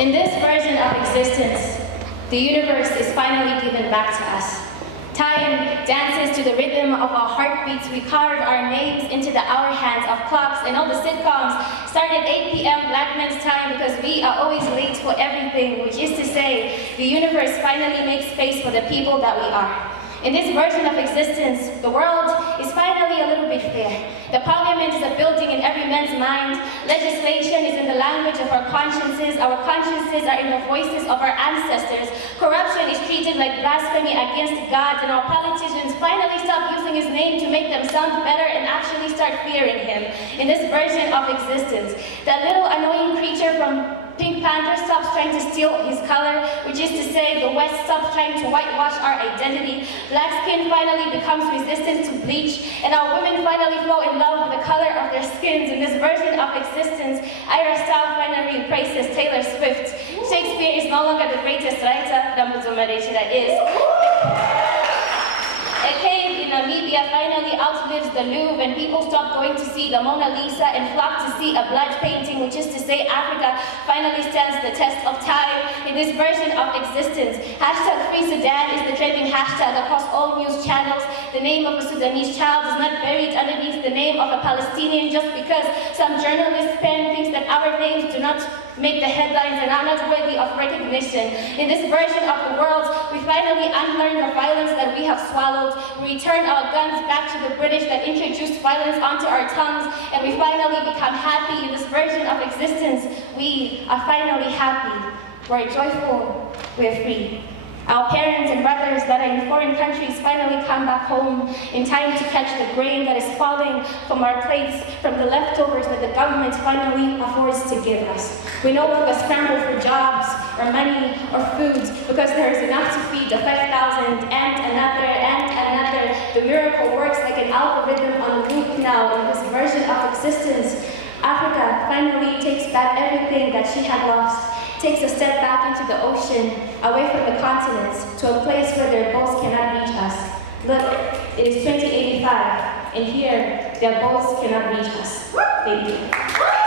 In this version of existence, the universe is finally given back to us. Time dances to the rhythm of our heartbeats. We carve our names into the hour hands of clocks, and all the sitcoms start at 8 p.m. Black men's time because we are always late for everything, which is to say, the universe finally makes space for the people that we are. In this version of existence, the world is finally a little bit fair. The parliament is a building in every man's mind. Legislation is in the language of our consciences. Our consciences are in the voices of our ancestors. Corruption is treated like blasphemy against God, and our politicians finally stop using his name to make them sound better and actually start fearing him. In this version of existence, that little annoying creature from Pink Panther stops trying to steal his color, which is to say the West stops trying to whitewash our identity. Black skin finally becomes resistant to bleach, and our women finally fall in love with the color of their skins. In this version of existence, Ira Style finally embraces Taylor Swift. Shakespeare is no longer the greatest writer, that is. A cave in Namibia finally outlives the Louvre, and people stop going to see the Mona Lisa and flock to see a blood painting, which is to say Africa finally stands the test of time. In this version of existence, #FreeSudan is the trending hashtag across all news channels. The name of a Sudanese child is not buried underneath the name of a Palestinian just because some journalist pen thinks that our names do not make the headlines and are not worthy of recognition. In this version of the world, we finally unlearn the violence that we have swallowed. We return our guns back to the British that introduced violence onto our tongues, and we finally become happy. In this version of existence, we are finally happy. We're joyful, we're free. Our parents and brothers that are in foreign countries finally come back home in time to catch the grain that is falling from our plates, from the leftovers that the government finally affords to give us. We no longer scramble for jobs or money or food because there is enough to feed the 5,000 and another and another. The miracle works like an algorithm on loop now. In this version of existence, Africa finally takes back everything that she had lost. Takes a step back into the ocean, away from the continents, to a place where their boats cannot reach us. Look, it is 2085, and here, their boats cannot reach us. Thank you.